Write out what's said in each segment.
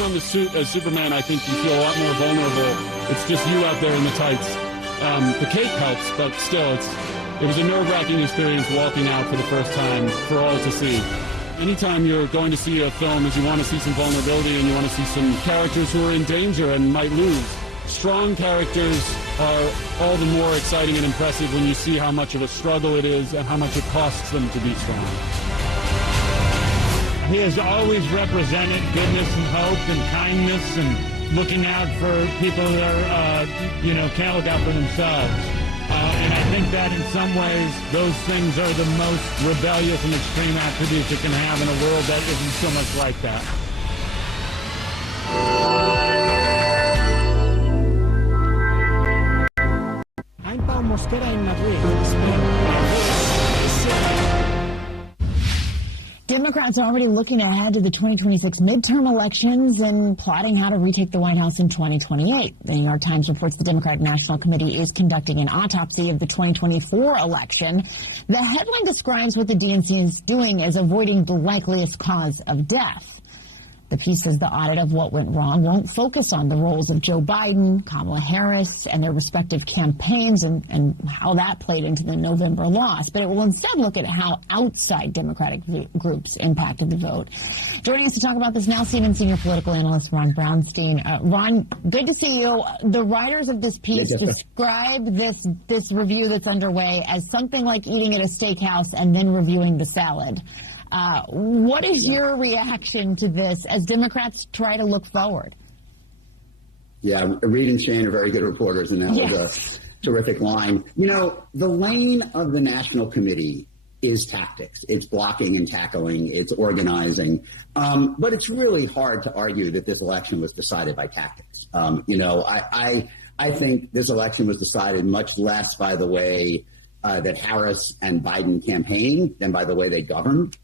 on the suit as Superman, I think you feel a lot more vulnerable. It's just you out there in the tights. The cape helps, but still, it was a nerve-wracking experience walking out for the first time for all to see. Anytime you're going to see a film is you want to see some vulnerability and you want to see some characters who are in danger and might lose. Strong characters are all the more exciting and impressive when you see how much of a struggle it is and how much it costs them to be strong. He has always represented goodness and hope and kindness and looking out for people that are, can't look out for themselves. And I think that in some ways, those things are the most rebellious and extreme attributes you can have in a world that isn't so much like that. I'm Paul Mosquera in Madrid, Spain. Democrats are already looking ahead to the 2026 midterm elections and plotting how to retake the White House in 2028. The New York Times reports the Democratic National Committee is conducting an autopsy of the 2024 election. The headline describes what the DNC is doing as avoiding the likeliest cause of death. The piece says the audit of what went wrong won't focus on the roles of Joe Biden, Kamala Harris, and their respective campaigns and how that played into the November loss. But it will instead look at how outside Democratic groups impacted the vote. Joining us to talk about this now, CNN senior political analyst Ron Brownstein. Ron, good to see you. The writers of this piece describe this review that's underway as something like eating at a steakhouse and then reviewing the salad. What is your reaction to this as Democrats try to look forward? Yeah, Reed and Shane are very good reporters, and that was a terrific line. The lane of the National Committee is tactics. It's blocking and tackling. It's organizing. But it's really hard to argue that this election was decided by tactics. I think this election was decided much less by the way that Harris and Biden campaigned than by the way they governed.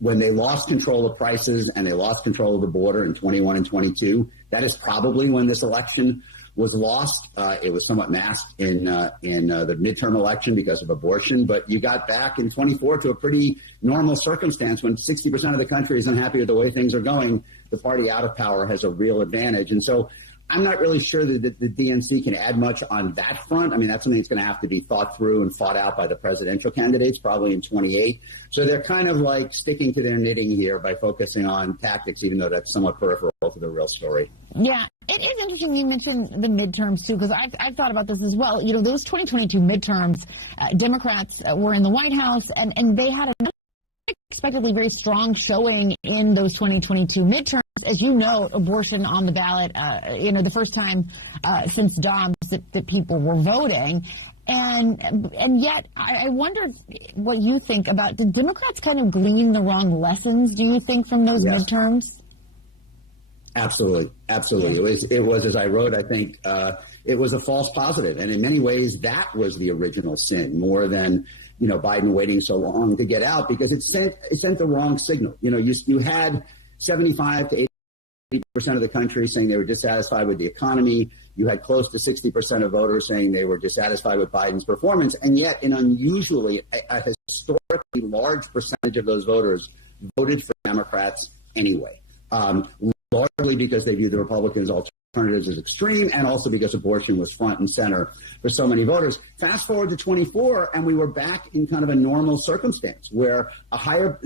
When they lost control of prices and they lost control of the border in 21 and 22, that is probably when this election was lost. It was somewhat masked in the midterm election because of abortion, but you got back in 24 to a pretty normal circumstance when 60% of the country is unhappy with the way things are going. The party out of power has a real advantage. And so I'm not really sure that the DNC can add much on that front. I mean, that's something that's going to have to be thought through and fought out by the presidential candidates, probably in 28. So they're kind of like sticking to their knitting here by focusing on tactics, even though that's somewhat peripheral to the real story. Yeah, it is interesting you mentioned the midterms, too, because I've thought about this as well. Those 2022 midterms, Democrats were in the White House, and they had an unexpectedly very strong showing in those 2022 midterms. As you know, abortion on the ballot, the first time since Dobbs that people were voting. And yet, I wonder what you think about, did Democrats kind of glean the wrong lessons, do you think, from those midterms? Absolutely. It was, as I wrote, I think, it was a false positive. And in many ways, that was the original sin, more than Biden waiting so long to get out, because it sent the wrong signal. You had 75 to 80% of the country saying they were dissatisfied with the economy. You had close to 60% of voters saying they were dissatisfied with Biden's performance. And yet, an unusually, a historically large percentage of those voters voted for Democrats anyway, largely because they viewed the Republicans' alternatives as extreme, and also because abortion was front and center for so many voters. Fast forward to 24, and we were back in kind of a normal circumstance where a higher,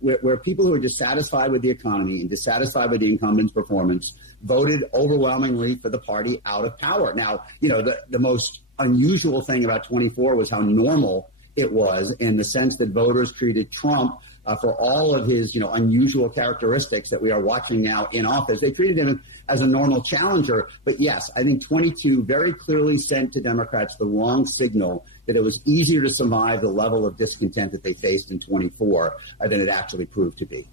where people who are dissatisfied with the economy and dissatisfied with the incumbent's performance voted overwhelmingly for the party out of power. Now, the most unusual thing about 24 was how normal it was, in the sense that voters treated Trump for all of his, unusual characteristics that we are watching now in office. They treated him as a normal challenger. But yes, I think 22 very clearly sent to Democrats the wrong signal that it was easier to survive the level of discontent that they faced in 24 than it actually proved to be.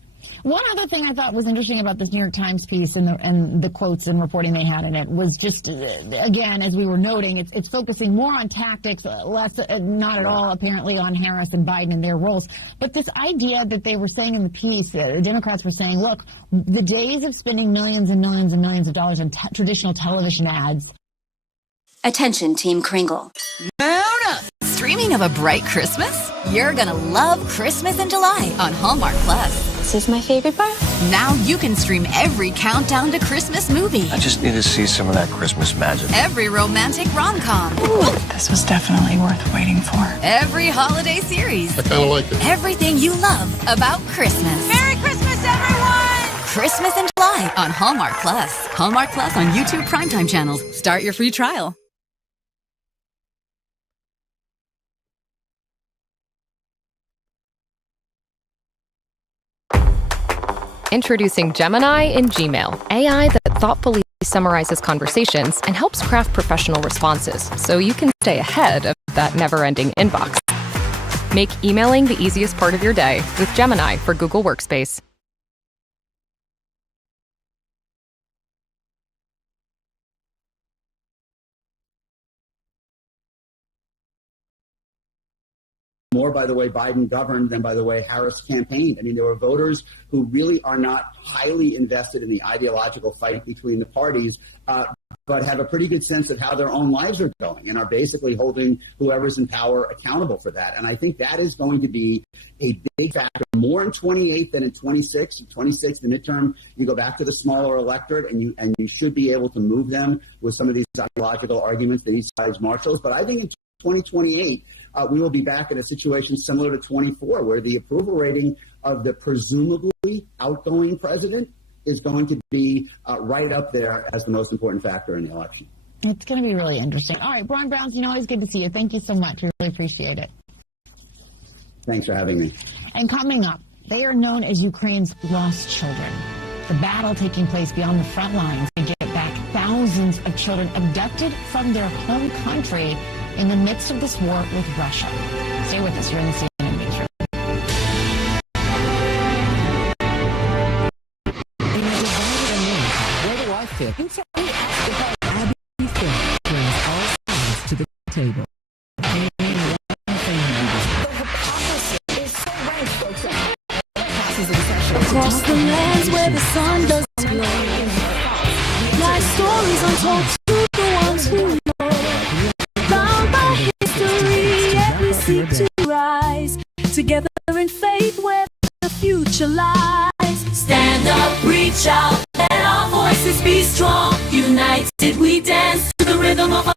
One other thing I thought was interesting about this New York Times piece and the quotes and reporting they had in it was just, again, as we were noting, it's focusing more on tactics, less, not at all, apparently, on Harris and Biden and their roles. But this idea that they were saying in the piece, the Democrats were saying, look, the days of spending millions and millions and millions of dollars on traditional television ads. Attention, Team Kringle. Mount up! Dreaming of a bright Christmas? You're gonna love Christmas in July on Hallmark Plus. This is my favorite part. Now you can stream every countdown to Christmas movie. I just need to see some of that Christmas magic. Every romantic rom-com. This was definitely worth waiting for. Every holiday series. I kind of like it. Everything you love about Christmas. Merry Christmas, everyone! Christmas in July on Hallmark Plus. Hallmark Plus on YouTube Primetime channels. Start your free trial. Introducing Gemini in Gmail, AI that thoughtfully summarizes conversations and helps craft professional responses so you can stay ahead of that never-ending inbox. Make emailing the easiest part of your day with Gemini for Google Workspace. More by the way Biden governed than by the way Harris campaigned. I mean, there were voters who really are not highly invested in the ideological fight between the parties, but have a pretty good sense of how their own lives are going and are basically holding whoever's in power accountable for that. And I think that is going to be a big factor, more in 28 than in 26. In 26, the midterm, you go back to the smaller electorate, and you should be able to move them with some of these ideological arguments that each side marshals. But I think in 2028, we will be back in a situation similar to 24, where the approval rating of the presumably outgoing president is going to be right up there as the most important factor in the election. It's going to be really interesting. All right, Ron Brownstein, always good to see you. Thank you so much. We really appreciate it. Thanks for having me. And coming up, they are known as Ukraine's lost children. The battle taking place beyond the front lines to get back thousands of children abducted from their home country in the midst of this war with Russia. Stay with us here in the CNN Newsroom. In a divided America, where do I fit? And so we asked about Abby Ford brings all sides to the table. Across the lands where the sun does glow, like stories untold to the ones who know. Bound by history, yet we seek to rise together in faith where the future lies. Stand up, reach out, let our voices be strong. United we dance to the rhythm of our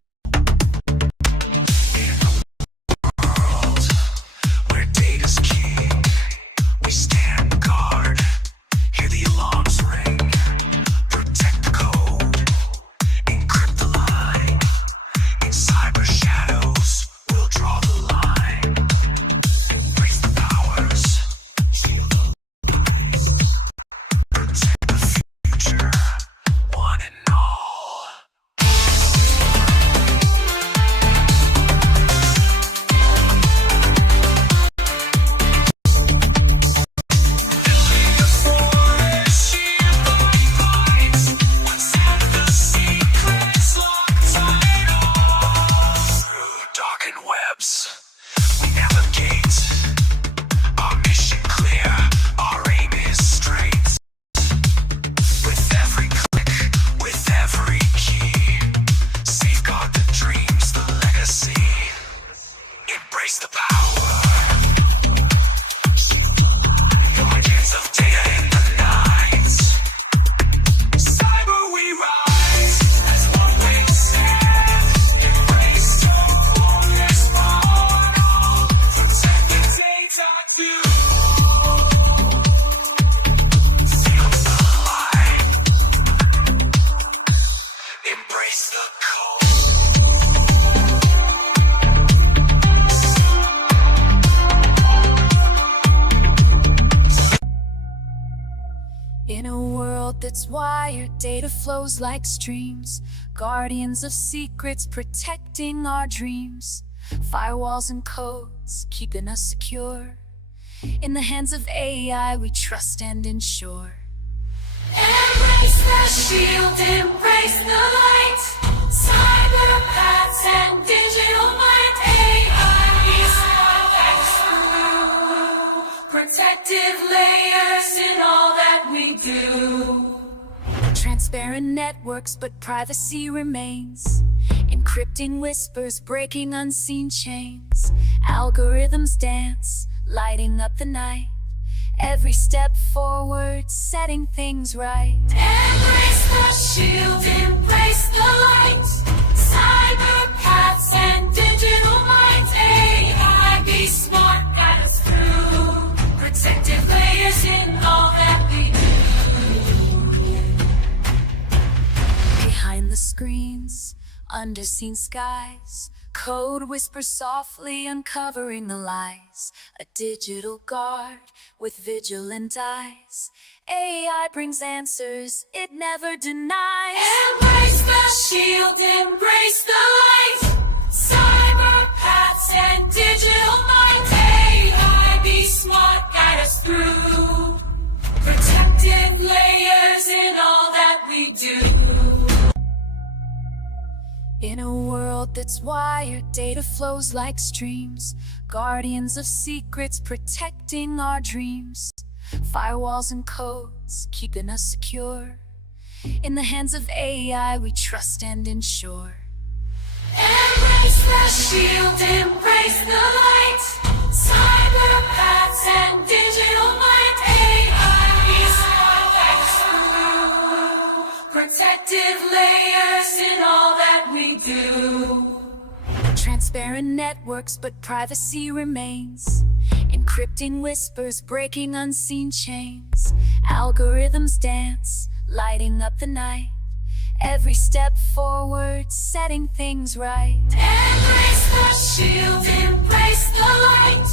that's wired, data flows like streams, guardians of secrets protecting our dreams, firewalls and codes keeping us secure. In the hands of AI we trust and ensure. Embrace the shield, embrace the light, cyber paths and digital mind. AI is protective layers in all that we do. Transparent networks, but privacy remains. Encrypting whispers, breaking unseen chains. Algorithms dance, lighting up the night Every step forward, setting things right. Embrace the shield, embrace the light. Cyber paths and digital minds. AI, be smart, guide us through. Protective layers in all that we do. Behind the screens, underseen skies. Code whispers softly, uncovering the lies. A digital guard with vigilant eyes. AI brings answers it never denies. Embrace the shield, embrace the light. Cyber paths and digital minds. AI, be smart, guide us through. Protective layers in all that we do. In a world that's wired, data flows like streams. Guardians of secrets protecting our dreams. Firewalls and codes keeping us secure. In the hands of AI we trust and ensure. Embrace the shield, embrace the light. Cyber paths and digital might. AI, we smart, protective layers in all that we do. Transparent networks, but privacy remains. Encrypting whispers, breaking unseen chains. Algorithms dance, lighting up the night. Every step forward, setting things right. Embrace the shield, embrace the light.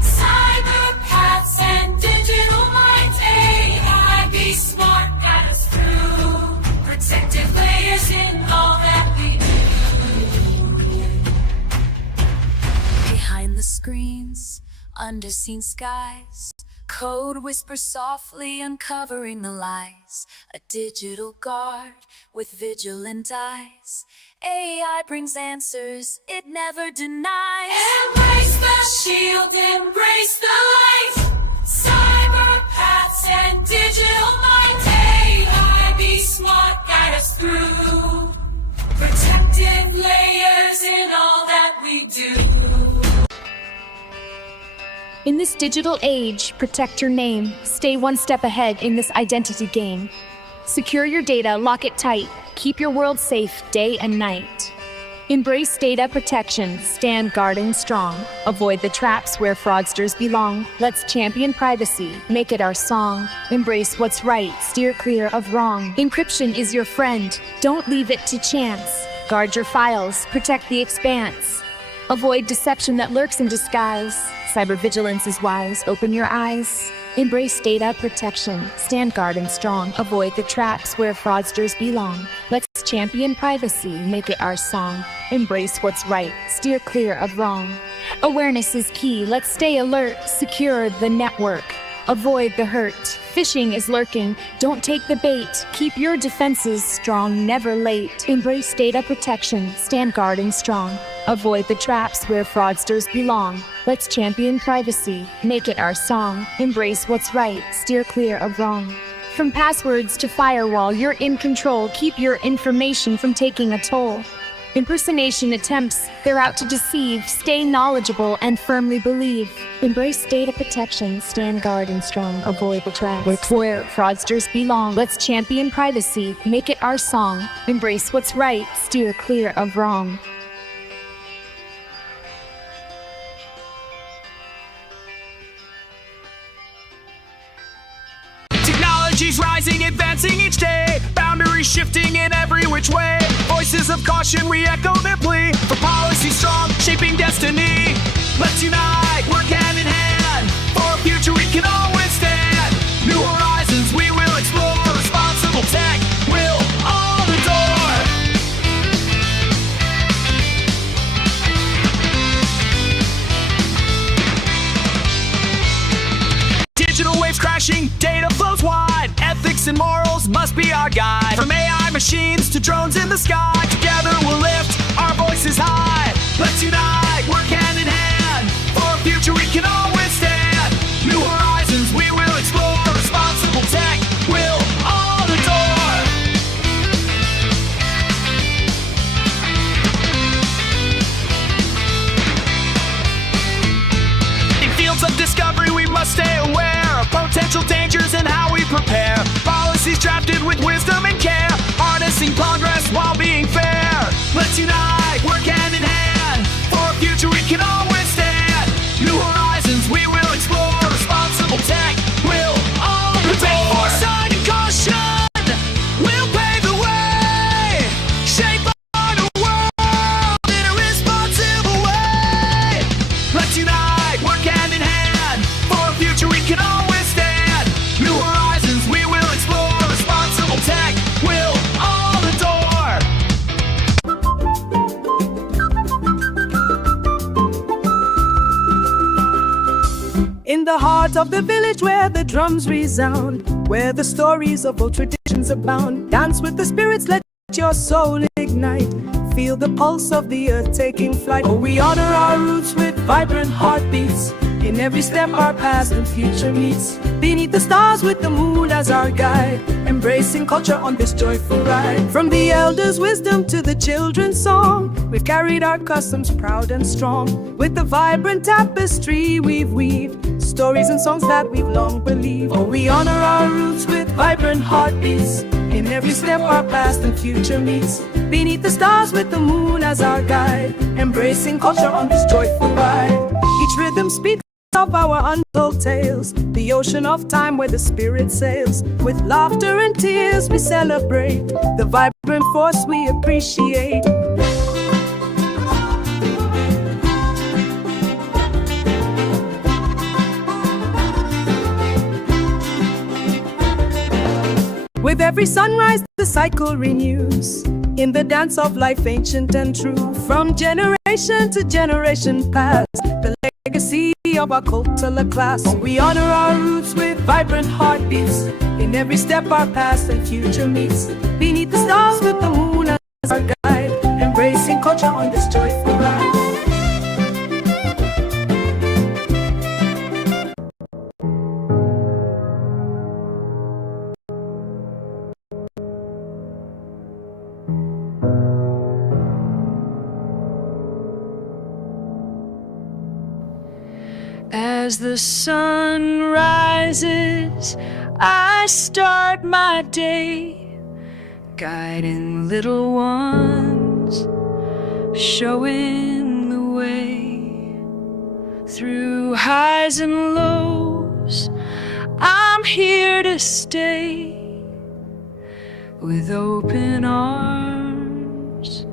Cyber paths and digital minds. AI, be smart, guide us through. Protective layers in all that we do. Behind the screens, underseen skies. Code whispers softly, uncovering the lies. A digital guard with vigilant eyes. AI brings answers it never denies. Embrace the shield, embrace the light. Cyber paths and digital minds. AI, be smart, guide us through. Protective layers in all that we do. In this digital age, protect your name. Stay one step ahead in this identity game. Secure your data, lock it tight. Keep your world safe day and night. Embrace data protection, stand guard and strong. Avoid the traps where fraudsters belong. Let's champion privacy, make it our song. Embrace what's right, steer clear of wrong. Encryption is your friend, don't leave it to chance. Guard your files, protect the expanse. Avoid deception that lurks in disguise. Cybervigilance is wise, open your eyes. Embrace data protection, stand guard and strong. Avoid the traps where fraudsters belong. Let's champion privacy, make it our song. Embrace what's right, steer clear of wrong. Awareness is key, let's stay alert, secure the network. Avoid the hurt, phishing is lurking, don't take the bait. Keep your defenses strong, never late. Embrace data protection, stand guard and strong. Avoid the traps where fraudsters belong. Let's champion privacy, make it our song. Embrace what's right, steer clear of wrong. From passwords to firewall, you're in control. Keep your information from taking a toll. Impersonation attempts, they're out to deceive. Stay knowledgeable and firmly believe. Embrace data protection, stand guard and strong. Avoid the traps where fraudsters belong. Let's champion privacy, make it our song. Embrace what's right, steer clear of wrong. Technology's rising, advancing each day. Boundaries shifting in every which way. Voices of caution re-echo their plea for policy strong, shaping destiny. Let's unite, work hand in hand. For a future we can all withstand. New horizons we will explore. Responsible tech will all adore. Digital waves crashing, data flows wide. Ethics and morals must be our guide. From AI machines to drones in the sky, together we'll lift our voices high. Let's unite, work hand in hand. For a future we can all withstand. New horizons we will explore. Responsible tech will all adore. In fields of discovery we must stay aware. Protect Part of the village where the drums resound, where the stories of old traditions abound. Dance with the spirits, let your soul ignite. Feel the pulse of the earth taking flight. Oh, we honor our roots with vibrant heartbeats. In every step our past and future meets. Beneath the stars with the moon as our guide, embracing culture on this joyful ride. From the elders' wisdom to the children's song, we've carried our customs proud and strong. With the vibrant tapestry we've weaved, stories and songs that we've long believed. Oh, we honor our roots with vibrant heartbeats. In every step our past and future meets. Beneath the stars with the moon as our guide, embracing culture on this joyful ride. Each rhythm speaks of our untold tales, the ocean of time where the spirit sails. With laughter and tears we celebrate the vibrant force we appreciate. With every sunrise the cycle renews, in the dance of life ancient and true. From generation to generation past, the legacy of our cultural class. We honor our roots with vibrant heartbeats. In every step our past and future meets. Beneath the stars with the moon as our guide, embracing culture on this joyful ride. As the sun rises, I start my day, guiding little ones, showing the way. Through highs and lows, I'm here to stay, with open arms,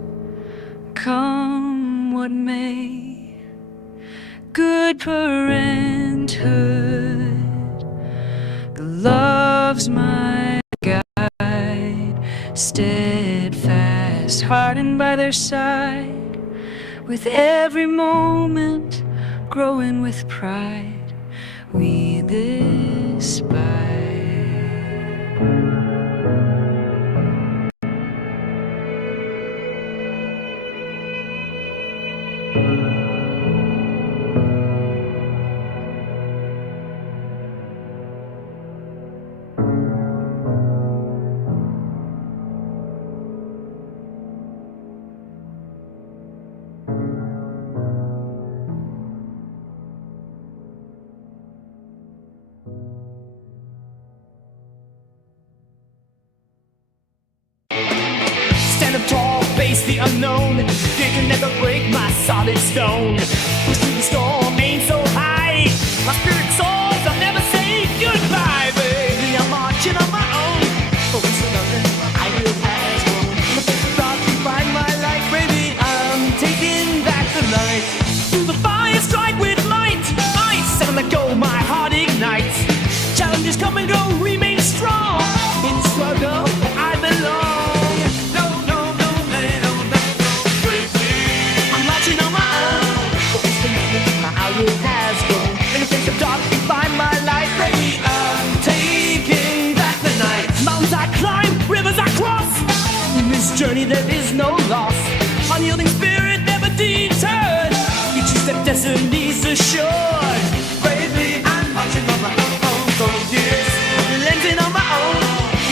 come what may. Good parenthood, the love's my guide, steadfast, hardened by their side, with every moment growing with pride, we this by. The unknown, they can never break my solid stone. Pushing the storm, aim so high, my spirit soars, I'll never say goodbye, baby. I'm marching on my own, for it's another I will pass on. The face of God define my life, baby. I'm taking back the night. Through the fire, strike with might. Ice, and let go, my heart ignites. Challenges come and go, remain strong. In struggle, I belong. Journey there is no loss. Unyielding spirit never deterred. Each step destiny's assured. Baby, I'm marching on my own. So years, lensing on my own.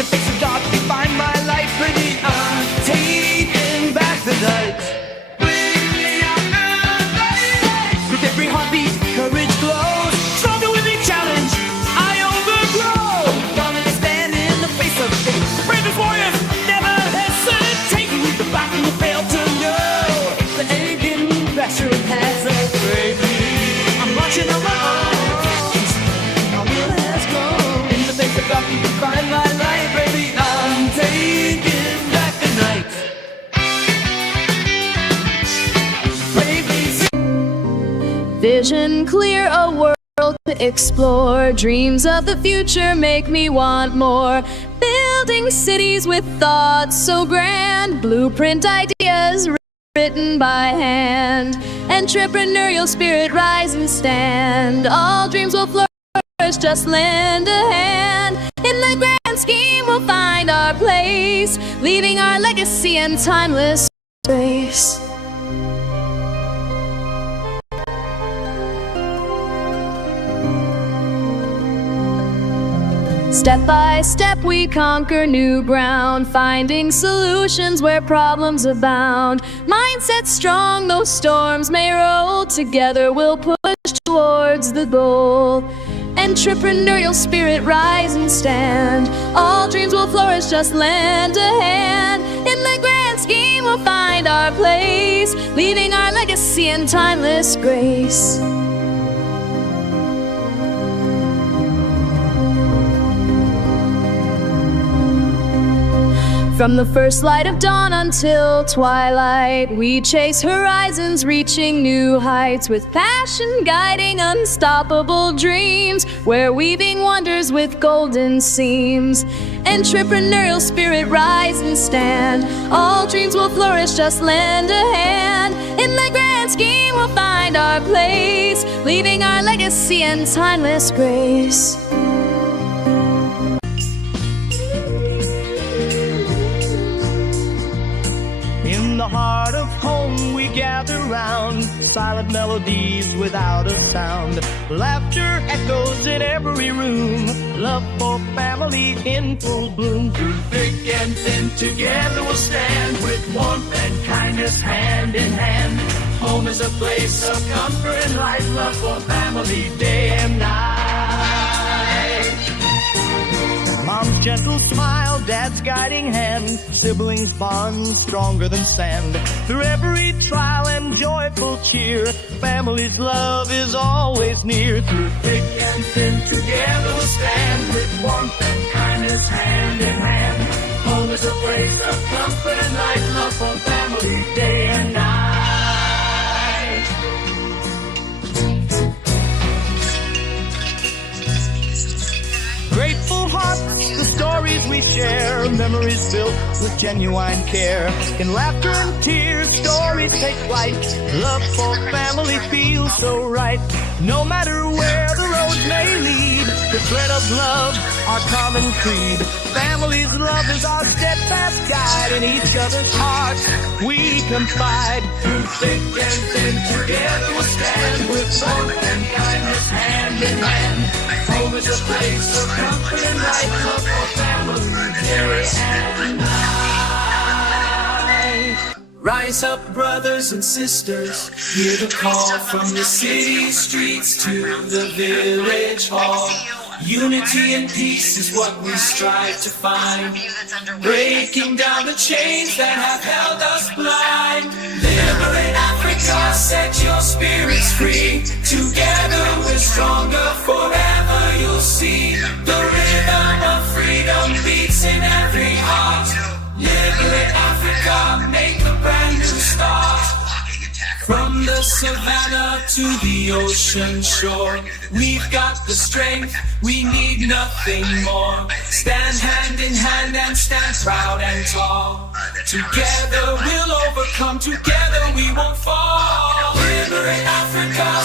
The face of God define my life. Baby, I'm taking back the night. With every heartbeat, courage glows. Stronger with each challenge, I overgrow. Gonna stand in the face of fate. The bravest warriors. Fail to know the aching pressure has a baby. I'm marching on my own. My will has gone. In the face of God, you can find my light, baby. I'm taking back the night. Baby, vision clear, a world to explore. Dreams of the future make me want more. Building cities with thoughts so grand, blueprint ideas written by hand. Entrepreneurial spirit rise and stand. All dreams will flourish flourish, just lend a hand. In the grand scheme we'll find our place, leaving our legacy in timeless space. Step by step we conquer new ground, finding solutions where problems abound. Mindset strong, though storms may roll, together we'll push towards the goal. Entrepreneurial spirit, rise and stand. All dreams will flourish, just lend a hand. In the grand scheme we'll find our place, leaving our legacy in timeless grace. From the first light of dawn until twilight, we chase horizons, reaching new heights, with passion guiding unstoppable dreams. We're weaving wonders with golden seams. Entrepreneurial spirit, rise and stand. All dreams will flourish, just lend a hand. In the grand scheme we'll find our place, leaving our legacy in timeless grace. In the heart of home we gather round, silent melodies without a sound. Laughter echoes in every room, love for family in full bloom. Through thick and thin together we'll stand, with warmth and kindness hand in hand. Home is a place of comfort and light, love for family day and night. Mom's gentle smile, dad's guiding hand, siblings bond stronger than sand. Through every trial and joyful cheer, family's love is always near. Through thick and thin together we'll stand, with warmth and kindness hand in hand. Home is a place of comfort and light, love for family day and night. Grateful hearts, the stories we share, memories built with genuine care. In laughter and tears, stories take flight. Love for family feels so right. No matter where the road may lead, the thread of love, our common creed. Family's love is our steadfast guide. In each other's hearts we confide. Through thick and thin together we'll stand, with warmth and kindness hand in hand. Home is a place of comfort and light, love for family day and night. Rise up, brothers and sisters, hear the call from the city streets to the village hall. Unity and peace is what we strive to find, breaking down the chains that have held us blind. Liberate Africa, set your spirits free. Together we're stronger, forever you'll see. The rhythm of freedom beats in every heart. Liberate Africa, make a brand new start. From the savannah to the ocean shore, we've got the strength, we need nothing more. Stand hand in hand and stand proud and tall. Together we'll overcome, together we won't fall. Liberate Africa.